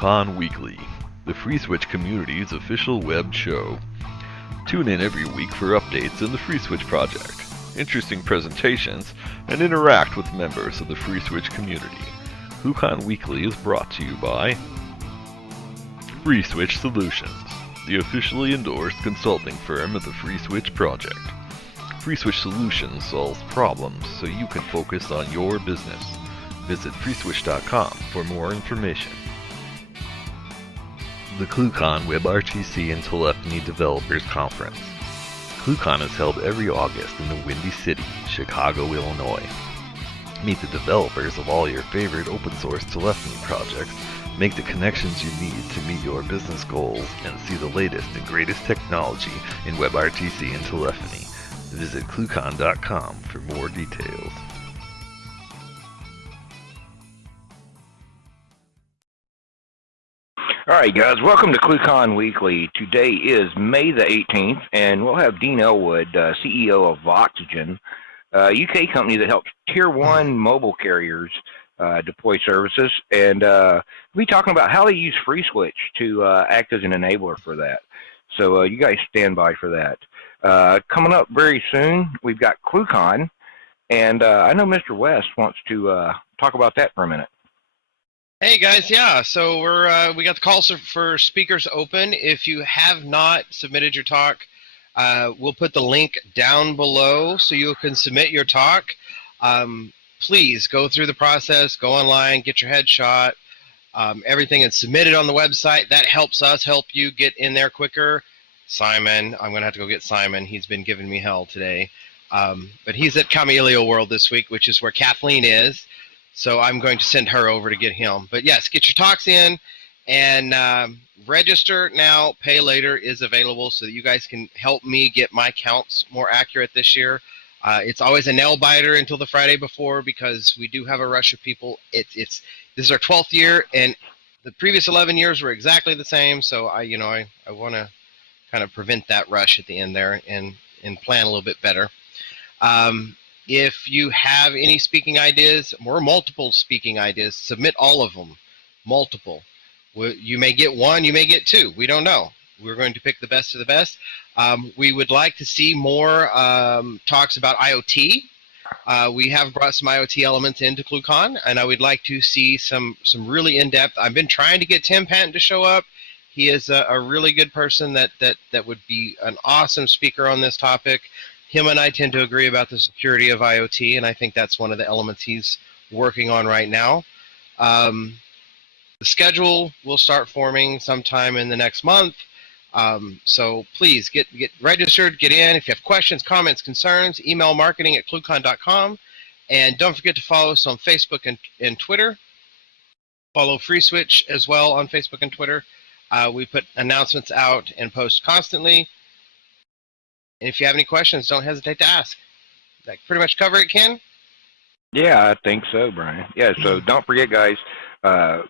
ClueCon Weekly, the FreeSWITCH community's official web show. Tune in every week for updates in the FreeSWITCH project, interesting presentations, and interact with members of the FreeSWITCH community. ClueCon Weekly is brought to you by FreeSWITCH Solutions, the officially endorsed consulting firm of the FreeSWITCH project. FreeSWITCH Solutions solves problems so you can focus on your business. Visit FreeSWITCH.com for more information. The ClueCon WebRTC and Telephony Developers Conference. ClueCon is held every August in the Windy City, Chicago, Illinois. Meet the developers of all your favorite open source telephony projects, make the connections you need to meet your business goals, and see the latest and greatest technology in WebRTC and telephony. Visit ClueCon.com for more details. All right, guys, welcome to ClueCon Weekly. Today is May the 18th, and we'll have Dean Elwood, CEO of Voxygen, a UK company that helps Tier 1 mobile carriers deploy services, and we'll be talking about how they use FreeSWITCH to act as an enabler for that. So you guys stand by for that. Coming up very soon, we've got ClueCon, and I know Mr. West wants to talk about that for a minute. Hey guys, yeah, so we got the calls for speakers open. If you have not submitted your talk, we'll put the link down below so you can submit your talk. Please go through the process, go online, get your headshot. Everything is submitted on the website. That helps us help you get in there quicker. Simon, I'm going to have to go get Simon. He's been giving me hell today. But he's at Camellia World this week, which is where Kathleen is. So I'm going to send her over to get him. But yes, get your talks in and register now. Pay later is available so that you guys can help me get my counts more accurate this year. It's always a nail biter until the Friday before because we do have a rush of people. This is our 12th year, and the previous 11 years were exactly the same. So I want to kind of prevent that rush at the end there and plan a little bit better. If you have any speaking ideas or multiple speaking ideas, submit all of them. Multiple. You may get one, you may get two. We don't know. We're going to pick the best of the best. We would like to see more talks about IoT. We have brought some IoT elements into ClueCon, and I would like to see some really in-depth. I've been trying to get Tim Patton to show up. He is a really good person that would be an awesome speaker on this topic. Him and I tend to agree about the security of IoT, and I think that's one of the elements he's working on right now. The schedule will start forming sometime in the next month. So please get registered, get in. If you have questions, comments, concerns, email marketing@cluecon.com. And don't forget to follow us on Facebook and Twitter. Follow FreeSWITCH as well on Facebook and Twitter. We put announcements out and post constantly. And if you have any questions, don't hesitate to ask. That pretty much cover it, Ken? Yeah, I think so, Brian. Yeah, so don't forget, guys, I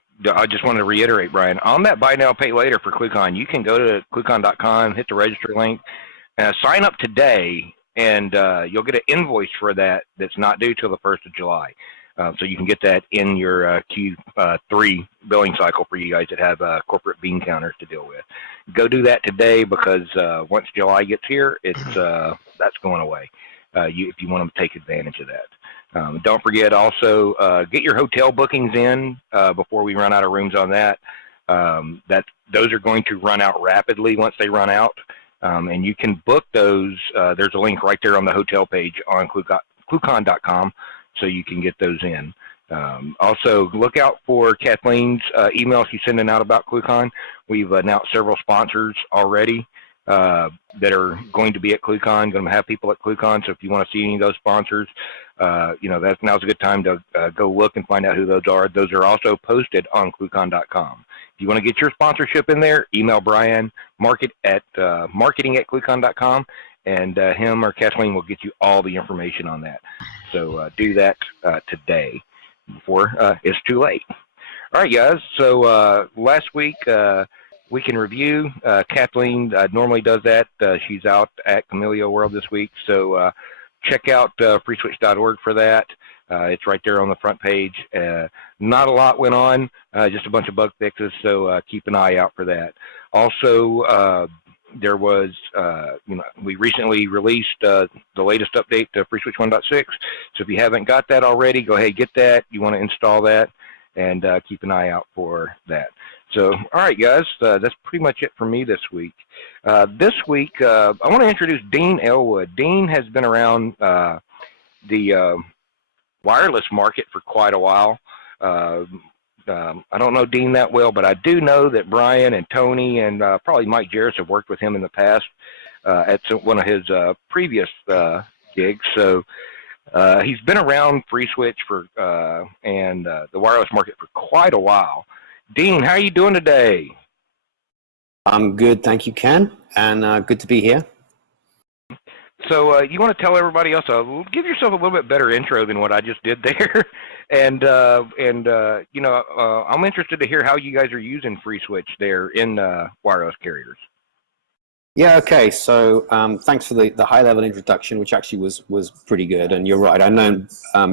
just wanted to reiterate, Brian, on that buy now, pay later for ClueCon, you can go to ClueCon.com, hit the register link, sign up today, and you'll get an invoice for that that's not due till the 1st of July. So you can get that in your Q3 billing cycle for you guys that have corporate bean counters to deal with. Go do that today because once July gets here, that's going away if you want to take advantage of that. Don't forget also get your hotel bookings in before we run out of rooms on that. Those are going to run out rapidly once they run out. And you can book those. There's a link right there on the hotel page on ClueCon.com. So you can get those in. Also, look out for Kathleen's email she's sending out about ClueCon. We've announced several sponsors already that are going to be at ClueCon, going to have people at ClueCon. So if you want to see any of those sponsors, now's a good time to go look and find out who those are. Those are also posted on ClueCon.com. If you want to get your sponsorship in there, email Brian, marketing@ClueCon.com, and him or Kathleen will get you all the information on that. So do that today before it's too late. All right, guys. So last week, we can review. Kathleen normally does that. She's out at Camellia World this week. So check out freeswitch.org for that. It's right there on the front page. Not a lot went on, just a bunch of bug fixes, so keep an eye out for that. Also, there was, we recently released the latest update to FreeSWITCH 1.6. So if you haven't got that already, go ahead and get that. You want to install that, and keep an eye out for that. So, all right, guys, that's pretty much it for me this week. This week, I want to introduce Dean Elwood. Dean has been around the wireless market for quite a while. I don't know Dean that well, but I do know that Brian and Tony and probably Mike Jarrett have worked with him in the past at one of his previous gigs. So he's been around FreeSWITCH and the wireless market for quite a while. Dean, how are you doing today? I'm good, thank you, Ken, and good to be here. So you want to tell everybody else, give yourself a little bit better intro than what I just did there, and I'm interested to hear how you guys are using FreeSWITCH there in wireless carriers. Yeah, okay. So thanks for the high-level introduction, which actually was pretty good. And you're right, I've known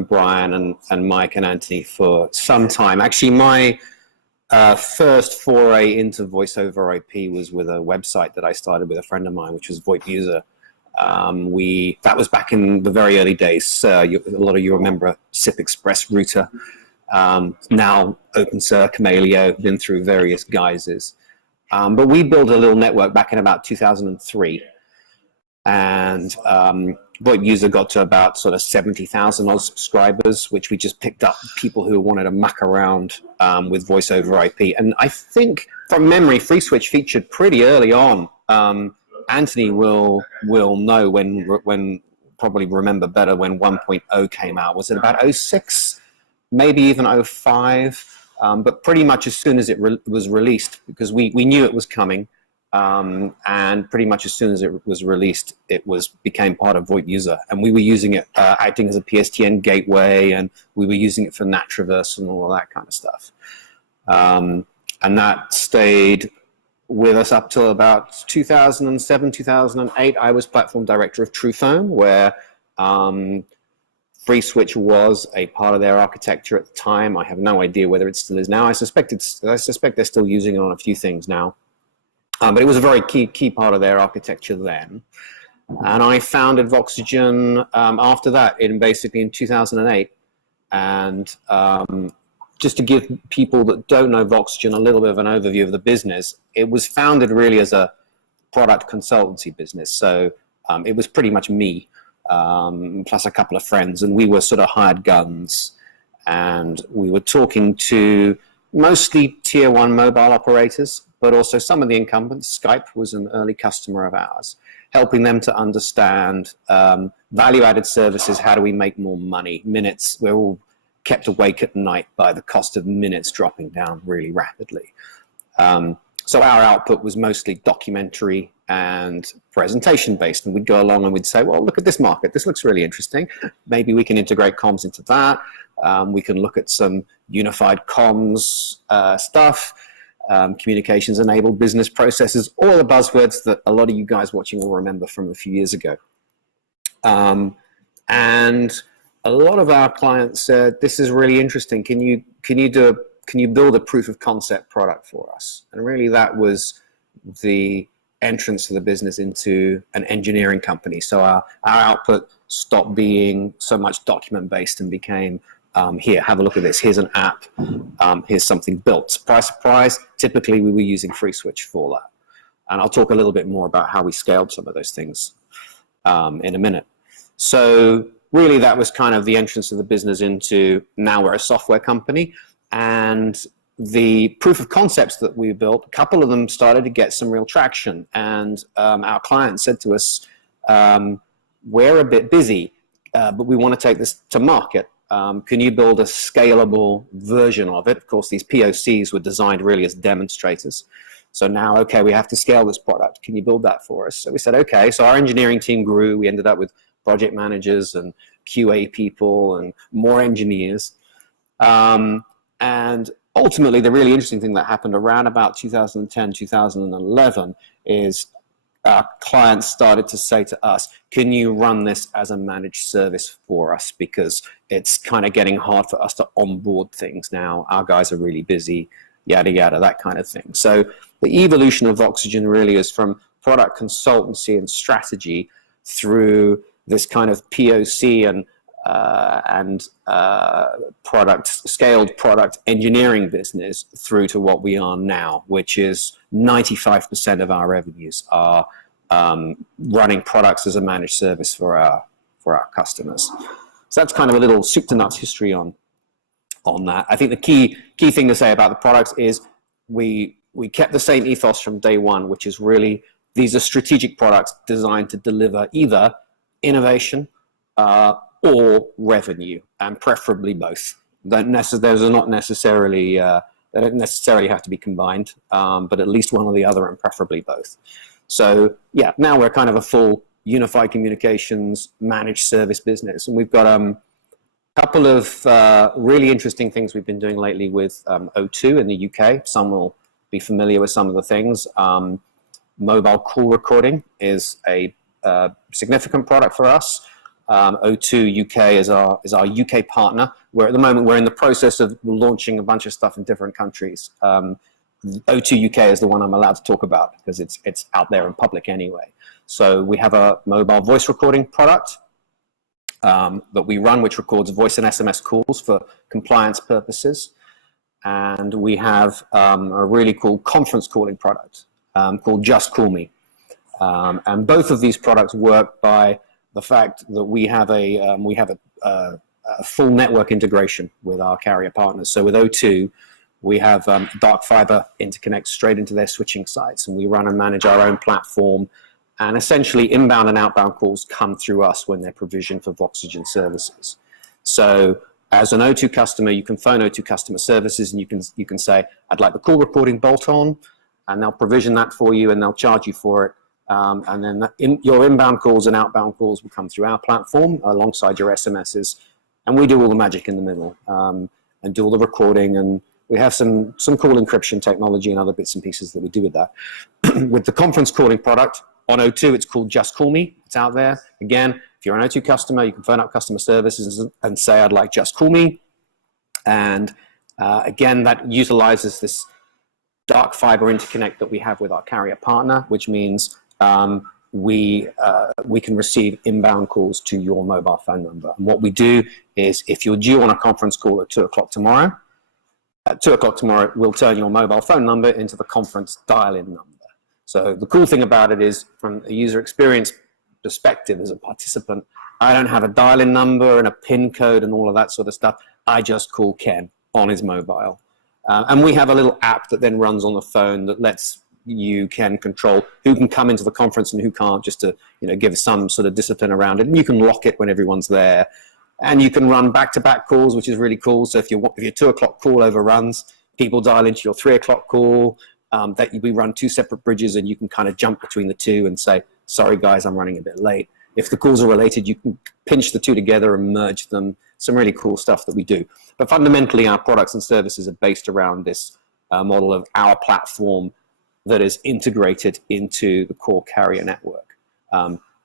Brian and Mike and Anthony for some time. Actually, my first foray into voice over IP was with a website that I started with a friend of mine, which was VoIP that was back in the very early days. A lot of you remember SIP Express router. Now OpenSer, Camelio, been through various guises. But we built a little network back in about 2003. And VoIP user got to about sort of 70,000 odd subscribers, which we just picked up people who wanted to muck around with voice over IP. And I think from memory, FreeSWITCH featured pretty early on. Anthony will know when probably remember better when 1.0 came out. Was it about 06? Maybe even 05? But pretty much as soon as it was released, because we knew it was coming, and pretty much as soon as it was released, it became part of VoIP user, and we were using it acting as a PSTN gateway, and we were using it for NAT traverse and all of that kind of stuff. And that stayed with us up till about 2007, 2008. I was platform director of TruePhone, where FreeSWITCH was a part of their architecture at the time. I have no idea whether it still is now. I suspect they're still using it on a few things now. But it was a very key part of their architecture then. And I founded Voxygen after that, basically in 2008. And just to give people that don't know Voxygen a little bit of an overview of the business, it was founded really as a product consultancy business. So it was pretty much me, plus a couple of friends, and we were sort of hired guns. And we were talking to mostly tier one mobile operators, but also some of the incumbents. Skype was an early customer of ours, helping them to understand value-added services. How do we make more money? Minutes, we're all kept awake at night by the cost of minutes dropping down really rapidly. So our output was mostly documentary and presentation based, and we'd go along and we'd say, well, look at this market, this looks really interesting, maybe we can integrate comms into that. We can look at some unified comms stuff, communications enabled business processes, all the buzzwords that a lot of you guys watching will remember from a few years ago. And a lot of our clients said, this is really interesting. Can you build a proof of concept product for us? And really that was the entrance of the business into an engineering company. So our output stopped being so much document based and became, here, have a look at this. Here's an app. Here's something built. Surprise, surprise. Typically we were using FreeSWITCH for that. And I'll talk a little bit more about how we scaled some of those things in a minute. So really that was kind of the entrance of the business into, now we're a software company. And the proof of concepts that we built, a couple of them started to get some real traction. And our client said to us, we're a bit busy, but we want to take this to market. Can you build a scalable version of it? Of course, these POCs were designed really as demonstrators. So now, okay, we have to scale this product. Can you build that for us? So we said, okay. So our engineering team grew. We ended up with project managers and QA people and more engineers. And ultimately, the really interesting thing that happened around about 2010, 2011 is our clients started to say to us, can you run this as a managed service for us? Because it's kind of getting hard for us to onboard things now. Our guys are really busy, yada, yada, that kind of thing. So the evolution of Voxygen really is from product consultancy and strategy through this kind of POC and scaled product engineering business through to what we are now, which is 95% of our revenues are running products as a managed service for our customers. So that's kind of a little soup to nuts history on that. I think the key thing to say about the products is we kept the same ethos from day one, which is really these are strategic products designed to deliver either innovation or revenue, and preferably both. Those are not necessarily they don't necessarily have to be combined, but at least one or the other, and preferably both. So yeah, now we're kind of a full unified communications managed service business, and we've got a couple of really interesting things we've been doing lately with O2 in the UK. Some will be familiar with some of the things. Mobile call recording is a significant product for us. O2 UK is our UK partner, where at the moment we're in the process of launching a bunch of stuff in different countries. O2 UK is the one I'm allowed to talk about because it's out there in public anyway. So we have a mobile voice recording product that we run, which records voice and SMS calls for compliance purposes. And we have a really cool conference calling product called Just Call Me. And both of these products work by the fact that we have a full network integration with our carrier partners. So with O2, we have dark fiber interconnect straight into their switching sites, and we run and manage our own platform. And essentially, inbound and outbound calls come through us when they're provisioned for Voxygen services. So as an O2 customer, you can phone O2 customer services, and you can say, "I'd like the call recording bolt on," and they'll provision that for you, and they'll charge you for it. And then your inbound calls and outbound calls will come through our platform alongside your SMSs, and we do all the magic in the middle and do all the recording, and we have some cool encryption technology and other bits and pieces that we do with that. With the conference calling product on O2, it's called Just Call Me. It's out there. Again, if you're an O2 customer, you can phone up customer services and say, "I'd like Just Call Me," and again, that utilizes this dark fiber interconnect that we have with our carrier partner, which means we can receive inbound calls to your mobile phone number. And what we do is, if you're due on a conference call at 2 o'clock tomorrow, at 2 o'clock tomorrow, we'll turn your mobile phone number into the conference dial-in number. So the cool thing about it is, from a user experience perspective as a participant, I don't have a dial-in number and a PIN code and all of that sort of stuff. I just call Ken on his mobile. And we have a little app that then runs on the phone that lets you can control who can come into the conference and who can't, just to give some sort of discipline around it. And you can lock it when everyone's there. And you can run back-to-back calls, which is really cool. So if your 2 o'clock call overruns, people dial into your 3 o'clock call. We run 2 separate bridges, and you can kind of jump between the two and say, "Sorry guys, I'm running a bit late." If the calls are related, you can pinch the two together and merge them. Some really cool stuff that we do. But fundamentally, our products and services are based around this model of our platform that is integrated into the core carrier network.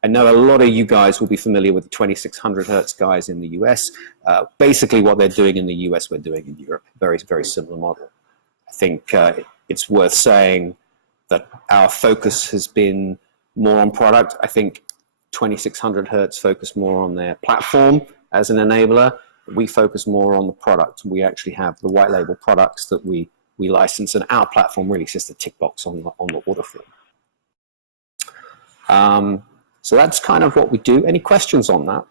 I know a lot of you guys will be familiar with the 2600 hertz guys in the US. Basically what they're doing in the US, we're doing in Europe. Very, very similar model. I think it's worth saying that our focus has been more on product. I think 2600 hertz focus more on their platform as an enabler. We focus more on the product. We actually have the white label products that we license, and our platform really is just a tick box on the order form. So that's kind of what we do. Any questions on that?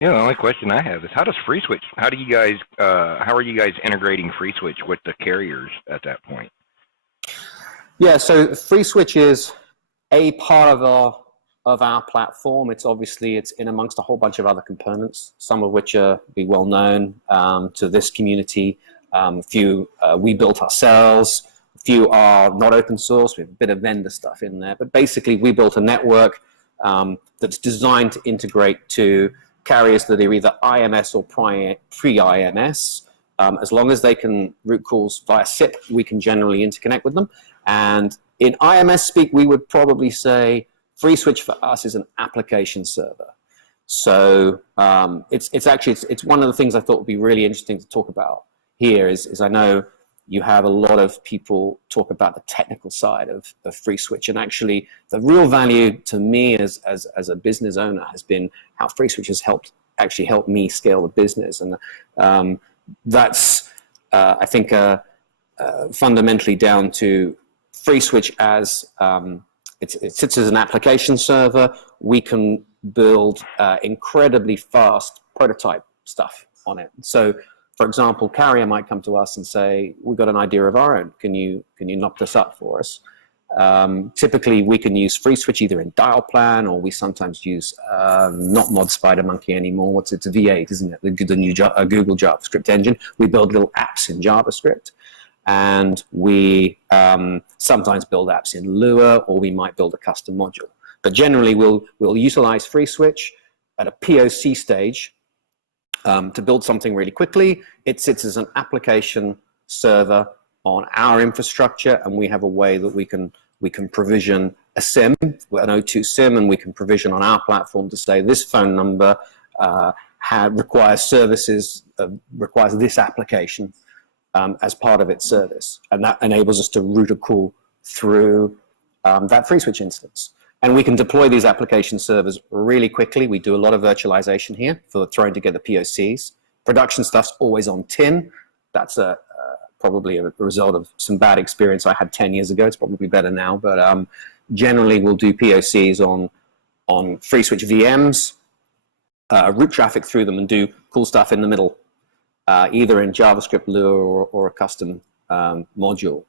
Yeah, the only question I have is, how does FreeSWITCH? How are you guys integrating FreeSWITCH with the carriers at that point? Yeah, so FreeSWITCH is a part of our platform. It's in amongst a whole bunch of other components, some of which are well known to this community. A few we built ourselves. A few are not open source. We have a bit of vendor stuff in there, but basically we built a network that's designed to integrate to carriers that are either IMS or pre-IMS. As long as they can route calls via SIP, we can generally interconnect with them. And in IMS speak, we would probably say FreeSWITCH for us is an application server. So it's one of the things I thought would be really interesting to talk about here is I know you have a lot of people talk about the technical side of FreeSWITCH, and actually the real value to me as a business owner has been how FreeSWITCH has helped me scale the business, and that's I think fundamentally down to FreeSWITCH as it sits as an application server. We can build incredibly fast prototype stuff on it. So, for example, Carrier might come to us and say, "We've got an idea of our own. Can you knock this up for us?" Typically, we can use FreeSWITCH either in dial plan, or we sometimes use not Mod SpiderMonkey anymore. It's a V8, isn't it? The new Google JavaScript engine. We build little apps in JavaScript, and we sometimes build apps in Lua, or we might build a custom module. But generally, we'll utilize FreeSWITCH at a POC stage to build something really quickly. It sits as an application server on our infrastructure, and we have a way that we can provision a SIM, an O2 SIM, and we can provision on our platform to say this phone number requires services, requires this application as part of its service, and that enables us to route a call through that FreeSWITCH instance. And we can deploy these application servers really quickly. We do a lot of virtualization here for throwing together POCs. Production stuff's always on tin. That's probably a result of some bad experience I had 10 years ago. It's probably better now, but generally we'll do POCs on FreeSWITCH VMs, route traffic through them, and do cool stuff in the middle, either in JavaScript, Lua, or a custom module.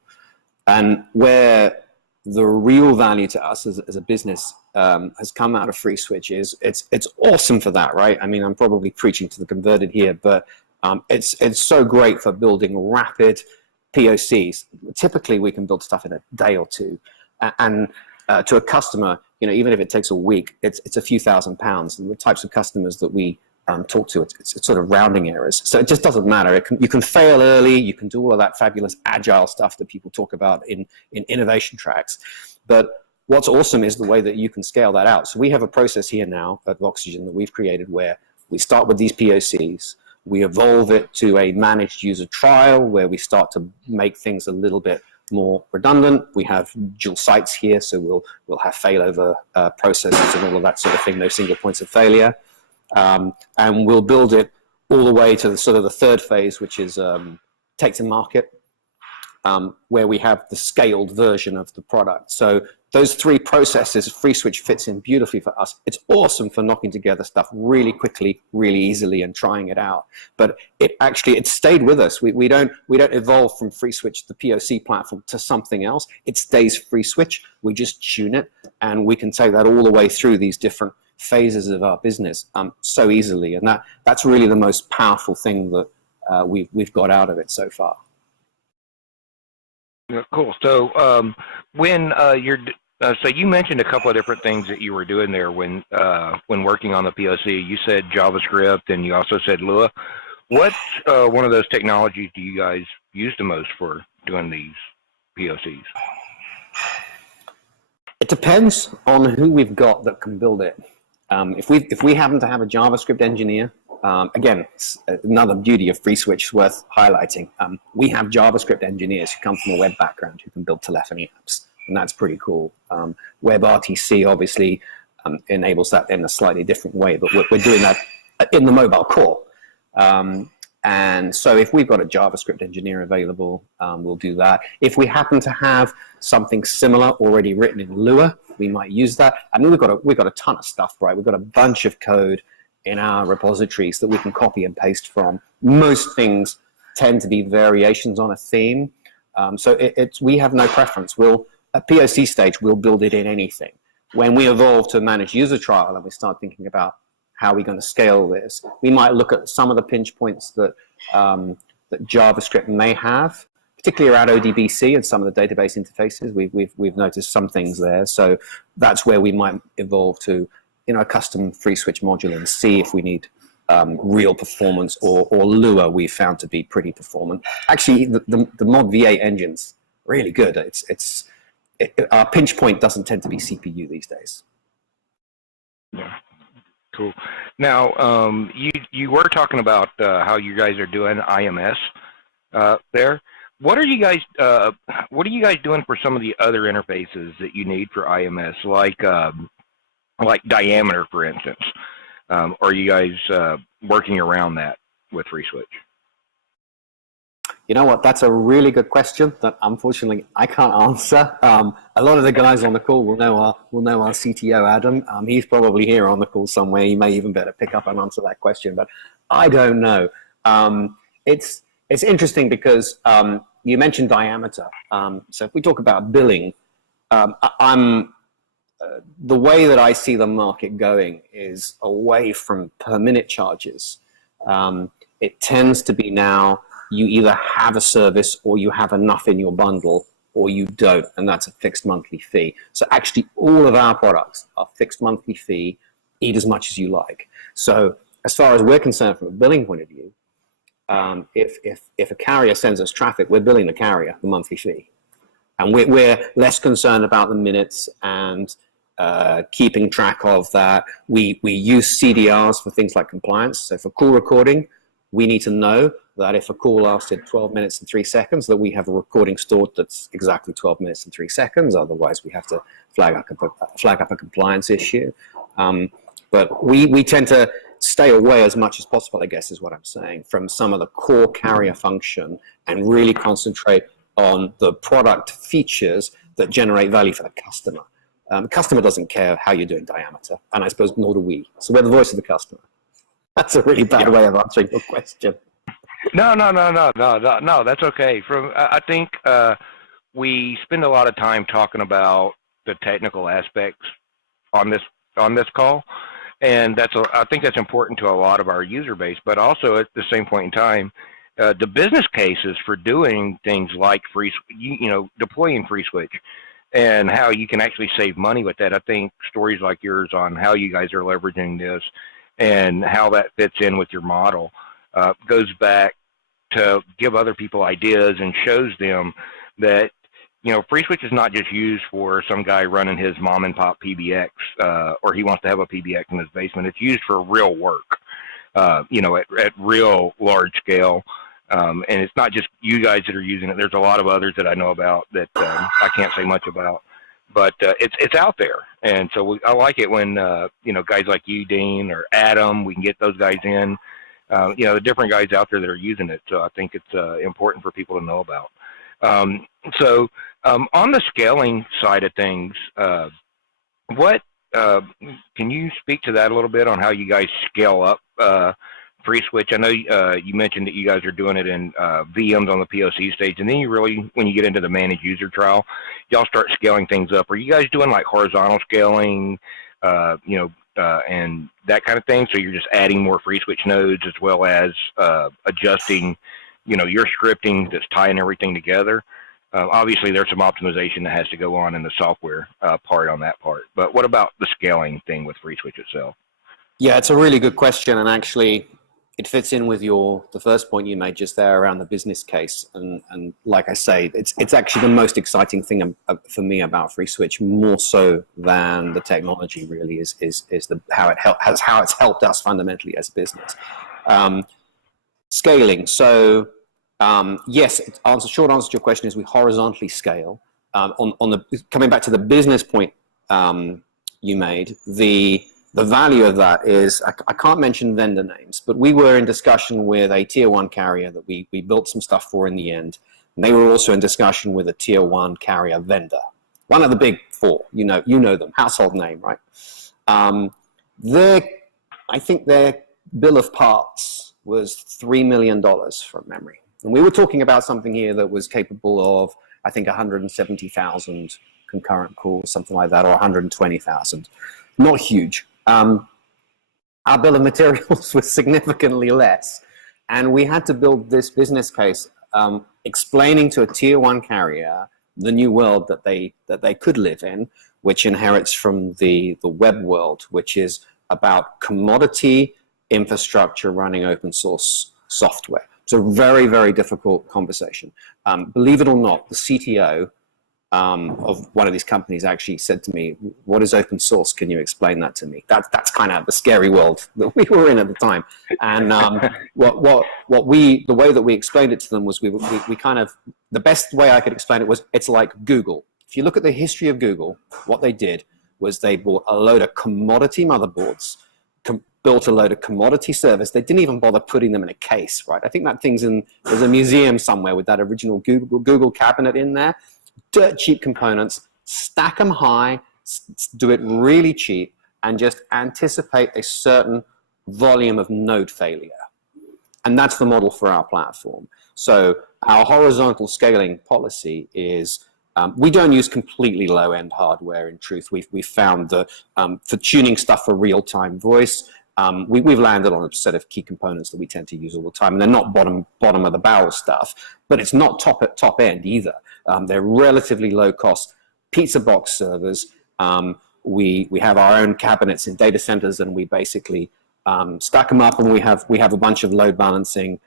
And where the real value to us as a business has come out of FreeSWITCH is it's awesome for that, right? I mean, I'm probably preaching to the converted here, but it's so great for building rapid POCs. Typically, we can build stuff in a day or two, and to a customer, even if it takes a week, it's a few £1,000s. And the types of customers that we talk to, it's sort of rounding errors. So it just doesn't matter. You can fail early. You can do all of that fabulous agile stuff that people talk about in innovation tracks. But what's awesome is the way that you can scale that out. So we have a process here now at Voxygen that we've created where we start with these POCs. We evolve it to a managed user trial where we start to make things a little bit more redundant. We have dual sites here, so we'll have failover processes and all of that sort of thing, no single points of failure. And we'll build it all the way to the third phase, which is take to market, where we have the scaled version of the product. So those three processes, FreeSWITCH fits in beautifully for us. It's awesome for knocking together stuff really quickly, really easily, and trying it out. But it stayed with us. We don't evolve from FreeSWITCH, the POC platform, to something else. It stays FreeSWITCH. We just tune it, and we can take that all the way through these different phases of our business so easily. And that's really the most powerful thing that we've got out of it so far. Yeah, cool. So when so you mentioned a couple of different things that you were doing there when working on the POC. You said JavaScript, and you also said Lua. What one of those technologies do you guys use the most for doing these POCs? It depends on who we've got that can build it. If we happen to have a JavaScript engineer, again, it's another beauty of FreeSWITCH worth highlighting. We have JavaScript engineers who come from a web background who can build telephony apps, and that's pretty cool. WebRTC obviously enables that in a slightly different way, but we're doing that in the mobile core. And so if we've got a JavaScript engineer available, we'll do that. If we happen to have something similar already written in Lua, we might use that. I mean, we've got a ton of stuff, right? We've got a bunch of code in our repositories that we can copy and paste from. Most things tend to be variations on a theme. So we have no preference. At POC stage, we'll build it in anything. When we evolve to manage user trial and we start thinking about how are we going to scale this, we might look at some of the pinch points that JavaScript may have, particularly around ODBC and some of the database interfaces. We've noticed some things there. So that's where we might evolve to a custom FreeSWITCH module and see if we need real performance, or Lua we found to be pretty performant. Actually, the Mod V8 engines really good. Our pinch point doesn't tend to be CPU these days. Yeah, cool. Now, you were talking about how you guys are doing IMS there. What are you guys doing for some of the other interfaces that you need for IMS, like diameter, for instance? Are you guys working around that with FreeSWITCH? You know what? That's a really good question that unfortunately I can't answer. A lot of the guys on the call will know our CTO Adam. He's probably here on the call somewhere. He may even better pick up and answer that question, but I don't know. It's interesting because you mentioned diameter. So if we talk about billing, the way that I see the market going is away from per minute charges. It tends to be now, you either have a service or you have enough in your bundle or you don't, and that's a fixed monthly fee. So actually all of our products are fixed monthly fee, eat as much as you like. So as far as we're concerned from a billing point of view, if a carrier sends us traffic, we're billing the carrier the monthly fee. And we're less concerned about the minutes and keeping track of that. We use CDRs for things like compliance. So for call recording, we need to know that if a call lasted 12 minutes and 3 seconds, that we have a recording stored that's exactly 12 minutes and 3 seconds. Otherwise, we have to flag up a compliance issue. But we tend to stay away as much as possible, I guess is what I'm saying, from some of the core carrier function and really concentrate on the product features that generate value for the customer. The customer doesn't care how you're doing diameter, and I suppose nor do we. So we're the voice of the customer. That's a really bad way of answering your question. No, that's okay. I think we spend a lot of time talking about the technical aspects on this call, and I think that's important to a lot of our user base. But also at the same point in time, the business cases for doing things like deploying FreeSWITCH, and how you can actually save money with that. I think stories like yours on how you guys are leveraging this and how that fits in with your model goes back to give other people ideas and shows them that, FreeSWITCH is not just used for some guy running his mom and pop PBX, or he wants to have a PBX in his basement. It's used for real work, at real large scale. And it's not just you guys that are using it. There's a lot of others that I know about that I can't say much about. But it's out there, and so I like it when guys like you, Dean, or Adam, we can get those guys in. The different guys out there that are using it. So I think it's important for people to know about. So on the scaling side of things, what can you speak to that a little bit on how you guys scale up FreeSWITCH? I know you mentioned that you guys are doing it in VMs on the POC stage, and then you really, when you get into the managed user trial, y'all start scaling things up. Are you guys doing like horizontal scaling, and that kind of thing? So you're just adding more FreeSWITCH nodes as well as adjusting, your scripting that's tying everything together. Obviously, there's some optimization that has to go on in the software part on that part. But what about the scaling thing with FreeSWITCH itself? Yeah, it's a really good question, and actually it fits in with the first point you made just there around the business case. And like I say, it's actually the most exciting thing for me about FreeSWITCH, more so than the technology really is how it's helped us fundamentally as a business. Scaling. So yes, short answer to your question is we horizontally scale. Coming back to the business point you made, the value of that is, I can't mention vendor names, but we were in discussion with a tier 1 carrier that we built some stuff for in the end. And they were also in discussion with a tier 1 carrier vendor. One of the big 4, you know them, household name, right? I think their bill of parts was $3 million from memory. And we were talking about something here that was capable of, I think, 170,000 concurrent calls, something like that, or 120,000. Not huge. Our bill of materials was significantly less, and we had to build this business case explaining to a tier 1 carrier the new world that they could live in, which inherits from the web world, which is about commodity infrastructure running open source software. It's a very, very difficult conversation. Believe it or not, the CTO of one of these companies actually said to me, "What is open source? Can you explain that to me?" That's kind of the scary world that we were in at the time. And the way that we explained it to them was we kind of, the best way I could explain it was, it's like Google. If you look at the history of Google, what they did was they bought a load of commodity motherboards, built a load of commodity servers. They didn't even bother putting them in a case, right? I think that thing's there's a museum somewhere with that original Google cabinet in there. Dirt cheap components, stack them high, do it really cheap, and just anticipate a certain volume of node failure. And that's the model for our platform. So our horizontal scaling policy is, we don't use completely low-end hardware. In truth, we've found that for tuning stuff for real-time voice, we've landed on a set of key components that we tend to use all the time, and they're not bottom of the barrel stuff, but it's not top end either. They're relatively low cost pizza box servers. We have our own cabinets in data centers, and we basically stack them up, and we have a bunch of load balancing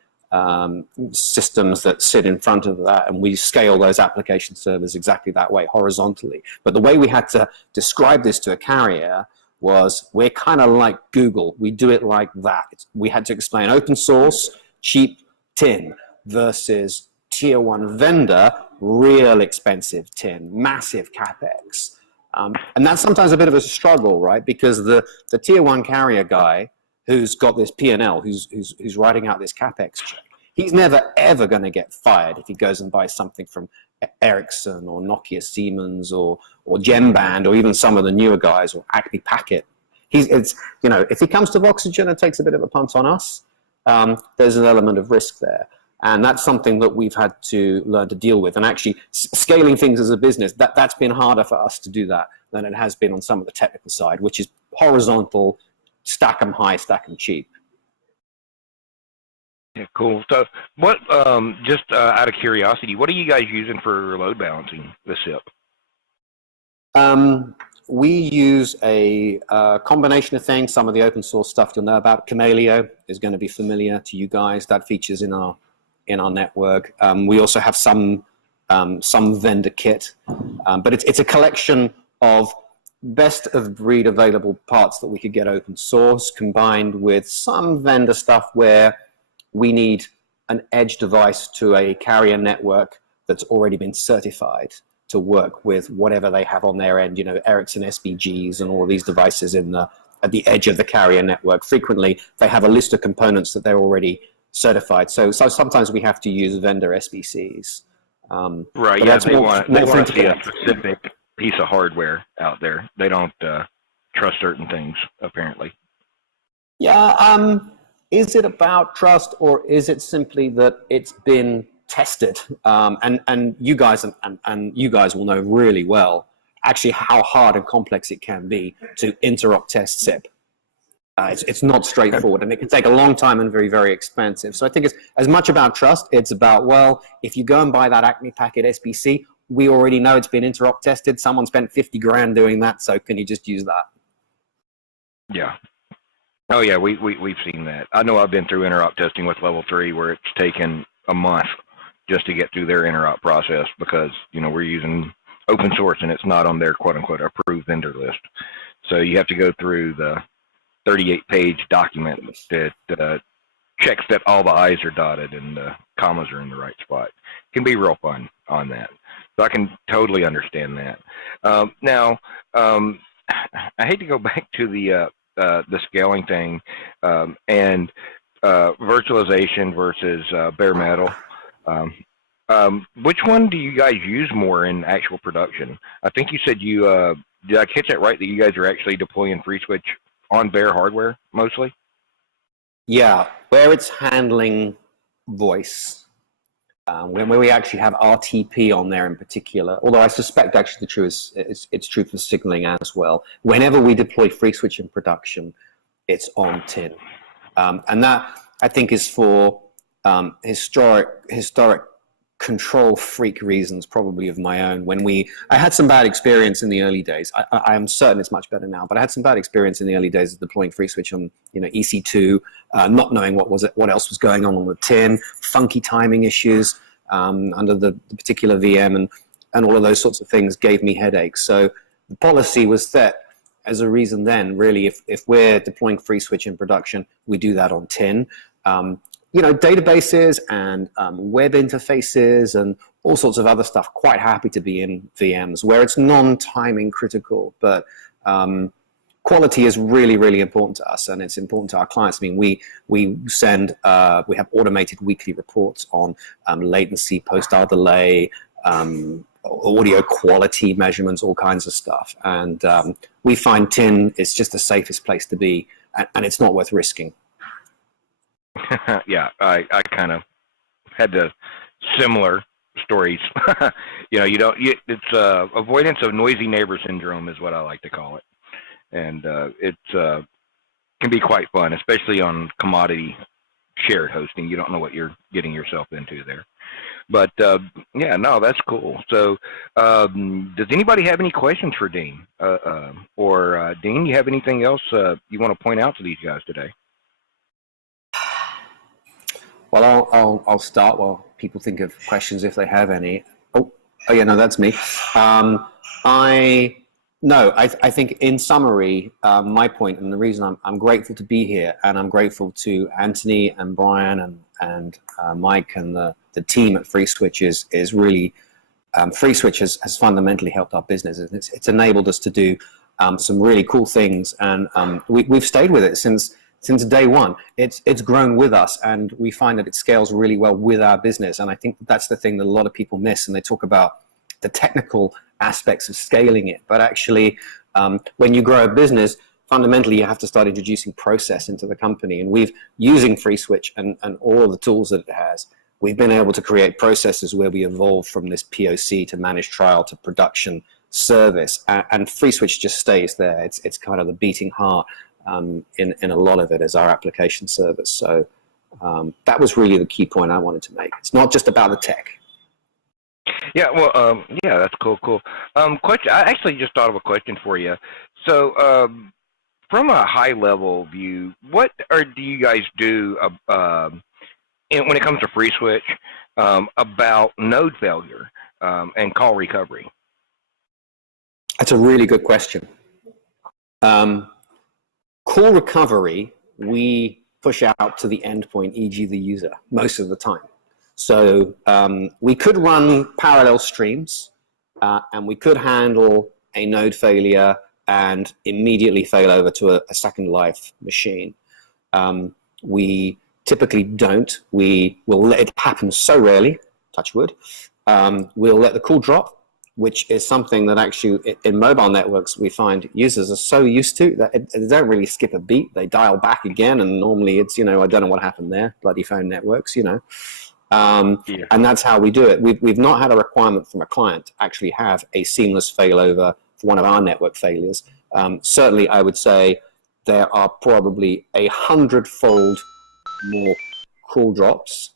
systems that sit in front of that, and we scale those application servers exactly that way, horizontally. But the way we had to describe this to a carrier was, we're kind of like Google. We do it like that. We had to explain open source, cheap tin, versus tier one vendor, real expensive tin, massive capex. And that's sometimes a bit of a struggle, right? Because the tier one carrier guy who's got this P&L, who's writing out this capex check, he's never ever going to get fired if he goes and buys something from Ericsson or Nokia Siemens or Gemband, or even some of the newer guys, or Acme Packet. If he comes to Voxygen and takes a bit of a punt on us, there's an element of risk there. And that's something that we've had to learn to deal with. And actually, scaling things as a business, that's been harder for us to do that than it has been on some of the technical side, which is horizontal, stack them high, stack them cheap. Yeah, cool. So, what? Just out of curiosity, what are you guys using for load balancing the SIP? We use a combination of things. Some of the open source stuff you'll know about. Camelio is going to be familiar to you guys. That features in our network. We also have some vendor kit, but it's a collection of best of breed available parts that we could get open source, combined with some vendor stuff where we need an edge device to a carrier network that's already been certified to work with whatever they have on their end, Ericsson SBGs and all of these devices at the edge of the carrier network. Frequently, they have a list of components that they're already certified. So sometimes we have to use vendor SBCs. Right, yeah, they want to see a specific piece of hardware out there. They don't trust certain things, apparently. Yeah, is it about trust, or is it simply that it's been tested? And you guys and you guys will know really well actually how hard and complex it can be to interop test SIP. It's not straightforward, and it can take a long time and very, very expensive. So I think it's as much about trust. It's about, well, if you go and buy that Acme Packet SBC, we already know it's been interop tested. Someone spent 50 grand doing that, so can you just use that? Yeah. Oh yeah, we've seen that. I know I've been through interop testing with level 3, where it's taken a month just to get through their interop process, because we're using open source and it's not on their quote unquote approved vendor list. So you have to go through the 38-page document that checks that all the I's are dotted and the commas are in the right spot. It can be real fun on that. So I can totally understand that. Now, I hate to go back to the scaling thing and virtualization versus bare metal. Which one do you guys use more in actual production? I think you said did I catch that right, that you guys are actually deploying FreeSWITCH on bare hardware mostly? Yeah, where it's handling voice, where we actually have RTP on there in particular, although I suspect actually it's true for signaling as well. Whenever we deploy FreeSWITCH in production, it's on tin. And that, I think, is for historic control freak reasons, probably of my own. I had some bad experience in the early days. I am certain it's much better now, but I had some bad experience in the early days of deploying FreeSWITCH on, EC2, not knowing what else was going on the tin, funky timing issues under the particular VM, and all of those sorts of things gave me headaches. So the policy was set as a reason then, really, if we're deploying FreeSWITCH in production, we do that on tin. Databases and web interfaces and all sorts of other stuff, quite happy to be in VMs where it's non-timing critical, but quality is really, really important to us, and it's important to our clients. I mean, we have automated weekly reports on latency, post-hour delay, audio quality measurements, all kinds of stuff. And we find tin is just the safest place to be, and it's not worth risking. Yeah, I kind of had the similar stories. It's avoidance of noisy neighbor syndrome is what I like to call it. And it can be quite fun, especially on commodity shared hosting. You don't know what you're getting yourself into there. But yeah, no, that's cool. So does anybody have any questions for Dean? Or Dean, you have anything else you want to point out to these guys today? Well, I'll start while people think of questions if they have any. Oh yeah, no, that's me. I think in summary, my point, and the reason I'm grateful to be here, and I'm grateful to Anthony and Brian and Mike and the team at FreeSWITCH is really, FreeSWITCH has fundamentally helped our business. It's enabled us to do some really cool things, and we've stayed with it since day one. It's grown with us, and we find that it scales really well with our business. And I think that's the thing that a lot of people miss, and they talk about the technical aspects of scaling it. But actually, when you grow a business, fundamentally you have to start introducing process into the company. And using FreeSWITCH and all of the tools that it has, we've been able to create processes where we evolve from this POC to managed trial to production service. And FreeSWITCH just stays there. It's kind of the beating heart in a lot of it as our application service. So that was really the key point I wanted to make. It's not just about the tech. Yeah, well, yeah, that's cool. Question. I actually just thought of a question for you. So, from a high-level view, what do you guys do when it comes to FreeSWITCH about node failure and call recovery? That's a really good question. Call recovery, we push out to the endpoint, e.g. the user, most of the time. So we could run parallel streams, and we could handle a node failure and immediately fail over to a second life machine. We typically don't. We will let it happen so rarely, touch wood. We'll let the call drop, which is something that actually in mobile networks we find users are so used to that they don't really skip a beat. They dial back again, and normally it's, I don't know what happened there, bloody phone networks, Yeah. And that's how we do it. We've not had a requirement from a client to actually have a seamless failover for one of our network failures. Certainly, I would say there are probably 100-fold more call drops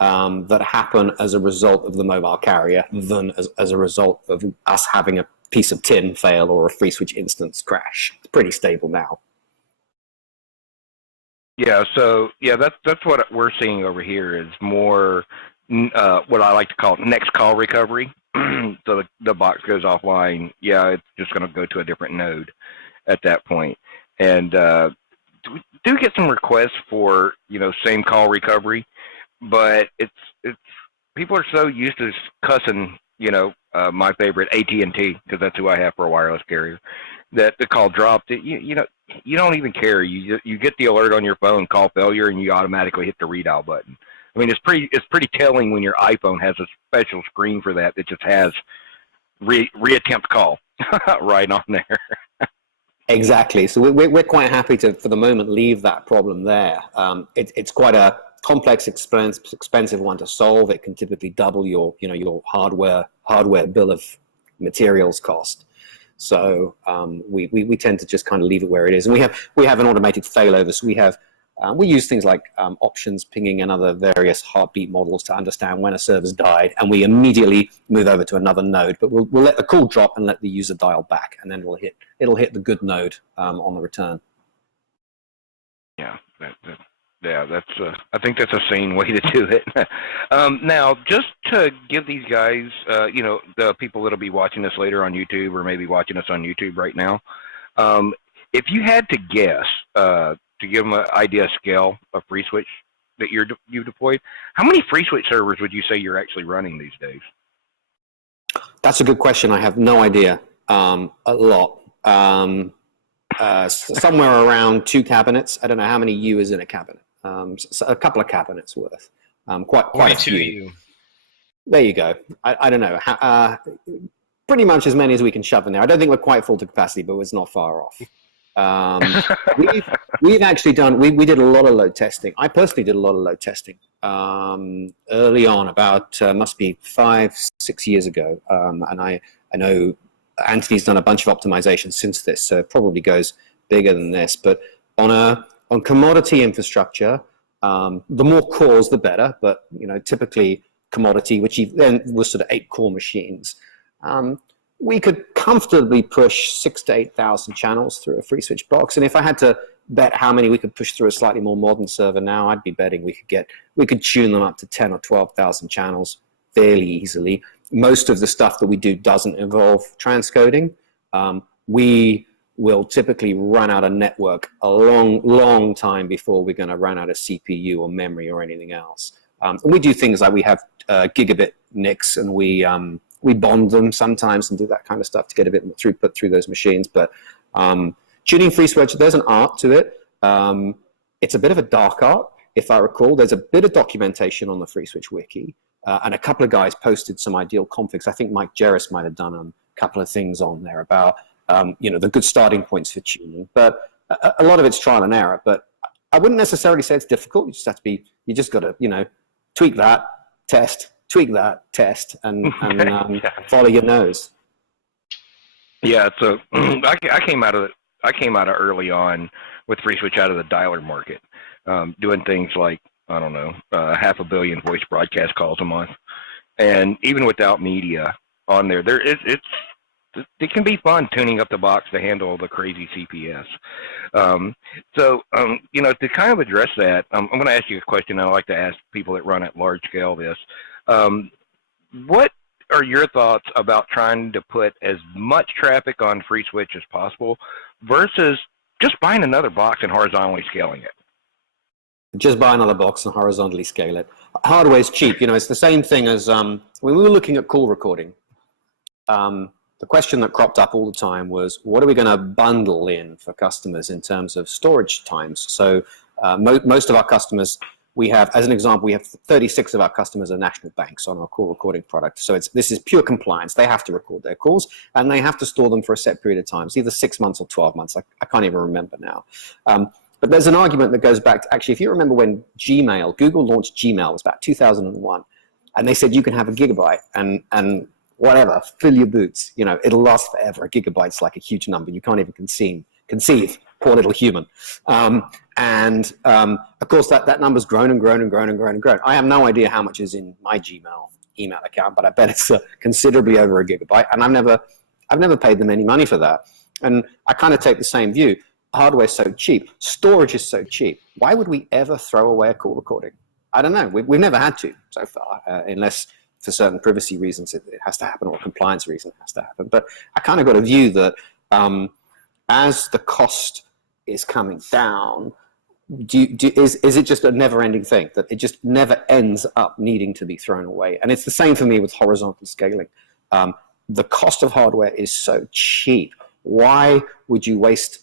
that happen as a result of the mobile carrier than as a result of us having a piece of tin fail or a FreeSWITCH instance crash. It's pretty stable now. Yeah, so yeah, that's what we're seeing over here is more what I like to call next call recovery. So the box goes offline. Yeah, it's just going to go to a different node at that point. And we do get some requests for same call recovery, but it's people are so used to cussing my favorite AT&T, because that's who I have for a wireless carrier, that the call dropped. You don't even care. You get the alert on your phone, call failure, and you automatically hit the redial button. I mean, it's pretty telling when your iPhone has a special screen for that just has reattempt call right on there. Exactly. So we're quite happy to, for the moment, leave that problem there. It's quite a complex, expensive one to solve. It can typically double your hardware bill of materials cost. So we tend to just kind of leave it where it is. And we have an automated failover. So we have We use things like options pinging and other various heartbeat models to understand when a server's died, and we immediately move over to another node. But we'll let the call drop and let the user dial back, and then it'll hit the good node on the return. Yeah, that's I think that's a sane way to do it. Now, just to give these guys, the people that'll be watching this later on YouTube, or maybe watching us on YouTube right now, if you had to guess, to give them an idea of scale of FreeSWITCH that you've deployed, how many FreeSWITCH servers would you say you're actually running these days? That's a good question. I have no idea. A lot. Somewhere around 2 cabinets. I don't know how many U is in a cabinet. So a couple of cabinets worth. Quite a few. U. There you go. I don't know. Pretty much as many as we can shove in there. I don't think we're quite full to capacity, but it's not far off. We've actually done. We did a lot of load testing. I personally did a lot of load testing early on, about must be 5-6 years ago, and I know Anthony's done a bunch of optimizations since this, so it probably goes bigger than this. But on commodity infrastructure, the more cores, the better. But typically commodity, which then was sort of 8-core machines, we could comfortably push 6,000 to 8,000 channels through a FreeSWITCH box. And if I had to bet how many we could push through a slightly more modern server now, I'd be betting we could tune them up to 10,000 or 12,000 channels fairly easily. Most of the stuff that we do doesn't involve transcoding. We will typically run out of network a long time before we're going to run out of CPU or memory or anything else. And we do things like we have gigabit NICs, and we bond them sometimes and do that kind of stuff to get a bit more throughput through those machines. But tuning FreeSWITCH, there's an art to it. It's a bit of a dark art, if I recall. There's a bit of documentation on the FreeSWITCH wiki, and a couple of guys posted some ideal configs. I think Mike Jerris might have done a couple of things on there about the good starting points for tuning. But a lot of it's trial and error. But I wouldn't necessarily say it's difficult. You just got to tweak that, test, tweak that, test, and follow your nose. Yeah, so I came out of early on with FreeSWITCH out of the dialer market, doing things like, I don't know, 500 million voice broadcast calls a month, and even without media on there, it can be fun tuning up the box to handle the crazy CPS. To kind of address that, I'm going to ask you a question I like to ask people that run at large scale this. What are your thoughts about trying to put as much traffic on FreeSWITCH as possible versus just buying another box and horizontally scaling it? Just buy another box and horizontally scale it. Hardware is cheap. It's the same thing as when we were looking at call recording. The question that cropped up all the time was, what are we going to bundle in for customers in terms of storage times? So most of our customers, we have, as an example, we have 36 of our customers are national banks on our call recording product. So this is pure compliance. They have to record their calls, and they have to store them for a set period of time. It's either 6 months or 12 months. I can't even remember now. But there's an argument that goes back to, actually, if you remember when Google launched Gmail, it was about 2001, and they said you can have a gigabyte and whatever, fill your boots. It'll last forever. A gigabyte's like a huge number. You can't even conceive. Poor little human. Of course, that number's grown and grown and grown and grown and grown. I have no idea how much is in my Gmail email account, but I bet it's considerably over a gigabyte. And I've never paid them any money for that. And I kind of take the same view. Hardware's so cheap. Storage is so cheap. Why would we ever throw away a call recording? I don't know. We've never had to so far, unless for certain privacy reasons it has to happen, or a compliance reason it has to happen. But I kind of got a view that as the cost is coming down, is it just a never-ending thing, that it just never ends up needing to be thrown away? And it's the same for me with horizontal scaling. The cost of hardware is so cheap. Why would you waste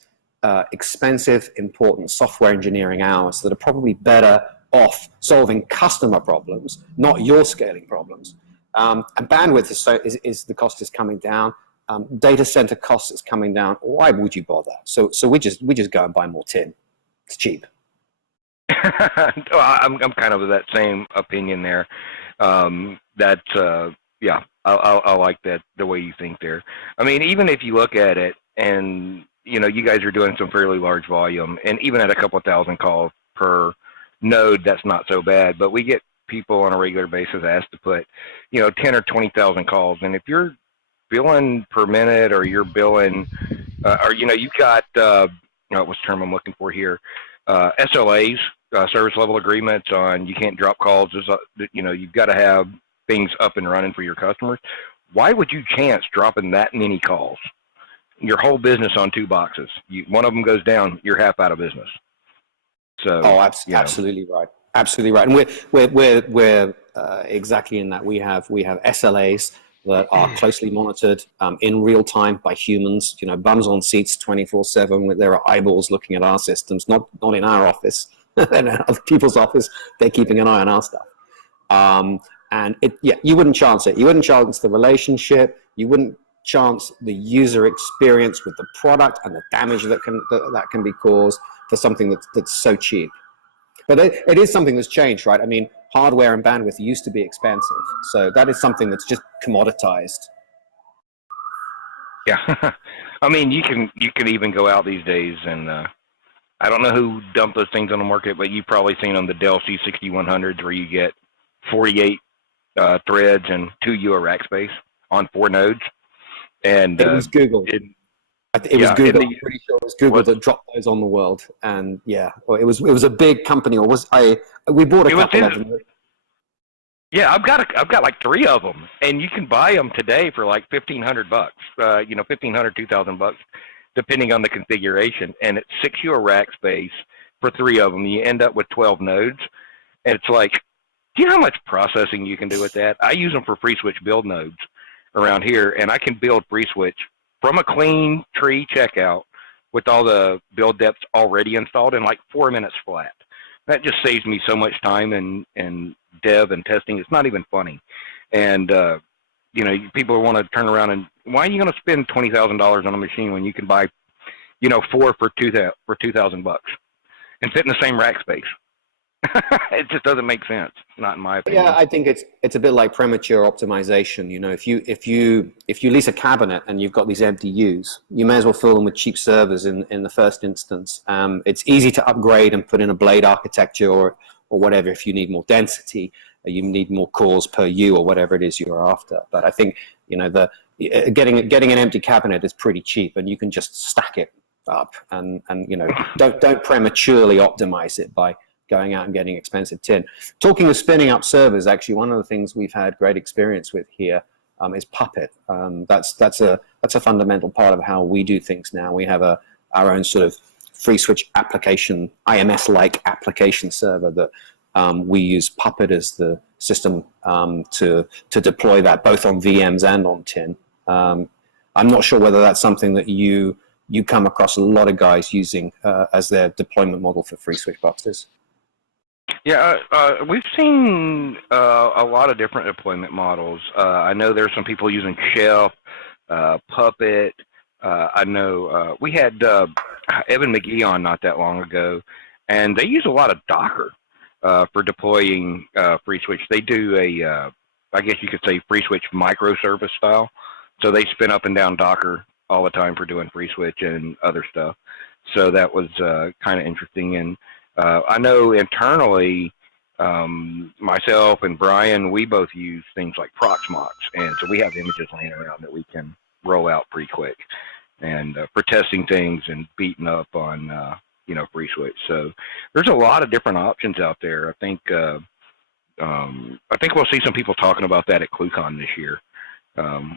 expensive, important software engineering hours that are probably better off solving customer problems, not your scaling problems? And bandwidth is the cost is coming down. Data center cost is coming down. Why would you bother? So we just go and buy more tin. It's cheap. I'm kind of of that same opinion there. I like that, the way you think there. I mean, even if you look at it, and you guys are doing some fairly large volume, and even at a couple of thousand calls per node, that's not so bad. But we get people on a regular basis asked to put, 10 or 20,000 calls, and if you're billing per minute, or you're billing, or you've got what's the term I'm looking for here, SLAs, service level agreements on you can't drop calls. You've got to have things up and running for your customers. Why would you chance dropping that many calls? Your whole business on 2 boxes. One of them goes down, you're half out of business. So, absolutely right. Absolutely right. And we're exactly in that. We have SLAs that are closely monitored in real time by humans. Bums on seats 24/7. There are eyeballs looking at our systems, not in our office, in other people's office. They're keeping an eye on our stuff. And you wouldn't chance it. You wouldn't chance the relationship. You wouldn't chance the user experience with the product and the damage that can be caused for something that's so cheap. But it is something that's changed, right? I mean, hardware and bandwidth used to be expensive, so that is something that's just commoditized. Yeah, I mean, you can even go out these days, and I don't know who dumped those things on the market, but you've probably seen them, the Dell C6100s, where you get 48 threads and 2 UA rack space on 4 nodes. And it was Google. It was Google. I'm pretty sure it was Google that dropped those on the world. And it was a big company. Or we bought a couple of them. Yeah, I've got like 3 of them, and you can buy them today for like $1,500, $1,500, $2,000, depending on the configuration. And it's 6 UA rack space for 3 of them. You end up with 12 nodes, and it's like, do you know how much processing you can do with that? I use them for FreeSWITCH build nodes around here, and I can build FreeSWITCH from a clean tree checkout with all the build depths already installed in like 4 minutes flat. That just saves me so much time and dev and testing. It's not even funny. And, people want to turn around and, why are you going to spend $20,000 on a machine when you can buy, 4 for $2,000 and fit in the same rack space? It just doesn't make sense, not in my opinion. Yeah, I think it's a bit like premature optimization. If you lease a cabinet and you've got these MDUs, you may as well fill them with cheap servers in the first instance. It's easy to upgrade and put in a blade architecture or whatever if you need more density, or you need more cores per U or whatever it is you're after. But I think getting an empty cabinet is pretty cheap, and you can just stack it up and don't prematurely optimize it by going out and getting expensive tin. Talking of spinning up servers, actually, one of the things we've had great experience with here is Puppet. That's a fundamental part of how we do things now. We have our own sort of FreeSWITCH application, IMS-like application server that we use Puppet as the system to deploy that both on VMs and on tin. I'm not sure whether that's something that you come across a lot of guys using as their deployment model for FreeSWITCH boxes. Yeah, we've seen a lot of different deployment models. I know there's some people using Chef, Puppet. I know we had Evan McGee on not that long ago, and they use a lot of Docker for deploying FreeSWITCH. They do I guess you could say FreeSWITCH microservice style. So they spin up and down Docker all the time for doing FreeSWITCH and other stuff. So that was kind of interesting. And I know internally, myself and Brian, we both use things like Proxmox, and so we have images laying around that we can roll out pretty quick, and for testing things and beating up on FreeSWITCH. So there's a lot of different options out there. I think we'll see some people talking about that at ClueCon this year,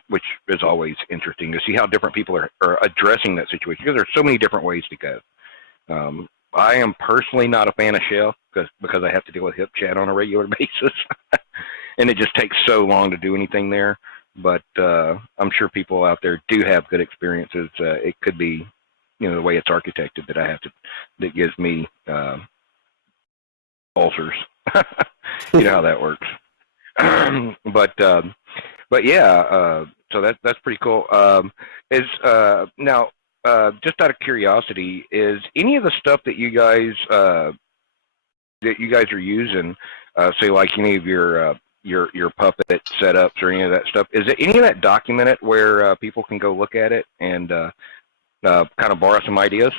which is always interesting to see how different people are addressing that situation, because there's so many different ways to go. I am personally not a fan of Chef because I have to deal with HipChat on a regular basis, and it just takes so long to do anything there. But I'm sure people out there do have good experiences. It could be, the way it's architected that gives me ulcers. You know how that works. But yeah, so that's pretty cool. Now, just out of curiosity, is any of the stuff that you guys are using, say like any of your Puppet setups or any of that stuff, is it any of that documented where people can go look at it and kind of borrow some ideas?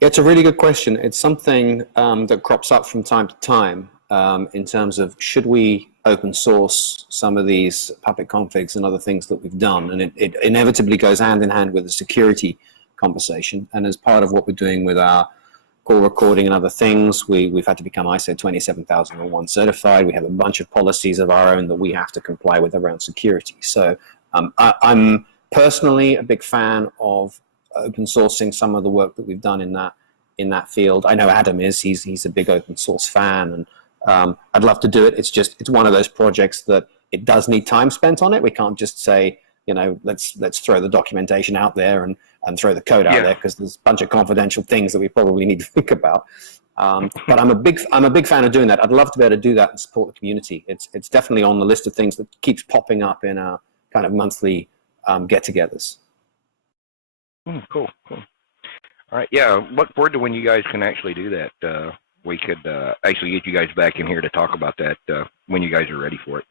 Yeah, it's a really good question. It's something that crops up from time to time in terms of should we open source some of these Puppet configs and other things that we've done, and it inevitably goes hand in hand with the security conversation. And as part of what we're doing with our call recording and other things, we've had to become ISO 27001 certified. We have a bunch of policies of our own that we have to comply with around security. So I'm personally a big fan of open sourcing some of the work that we've done in that field. I know Adam is. He's a big open source fan, and I'd love to do it. It's one of those projects that it does need time spent on it. We can't just say, let's throw the documentation out there and throw the code out there, because there's a bunch of confidential things that we probably need to think about. But I'm a big fan of doing that. I'd love to be able to do that and support the community. It's definitely on the list of things that keeps popping up in our kind of monthly get-togethers. Cool. All right. Yeah. Look forward to when you guys can actually do that. We could actually get you guys back in here to talk about that when you guys are ready for it,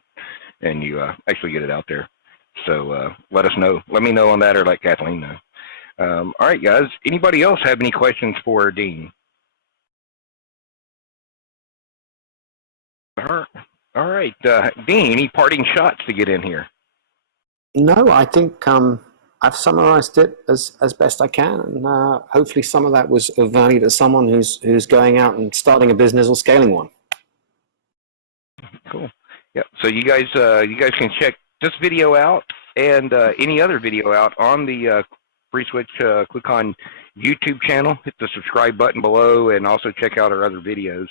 and you actually get it out there. So let us know. Let me know on that, or let Kathleen know. All right, guys. Anybody else have any questions for Dean? All right. Dean, any parting shots to get in here? No, I think I've summarized it as best I can, and hopefully some of that was of value to someone who's going out and starting a business or scaling one. Cool. Yeah. So you guys can check this video out and any other video out on the FreeSWITCH ClueCon YouTube channel. Hit the subscribe button below, and also check out our other videos.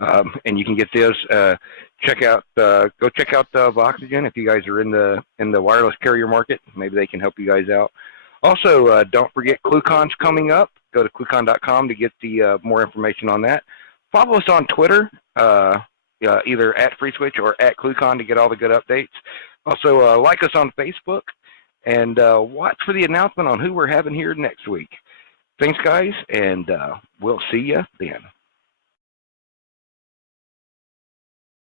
And you can get this. Go check out Voxygen if you guys are in the wireless carrier market. Maybe they can help you guys out. Also, don't forget ClueCon's coming up. Go to ClueCon.com to get the more information on that. Follow us on Twitter, either at FreeSWITCH or at ClueCon to get all the good updates. Also, like us on Facebook, and watch for the announcement on who we're having here next week. Thanks, guys, and we'll see you then.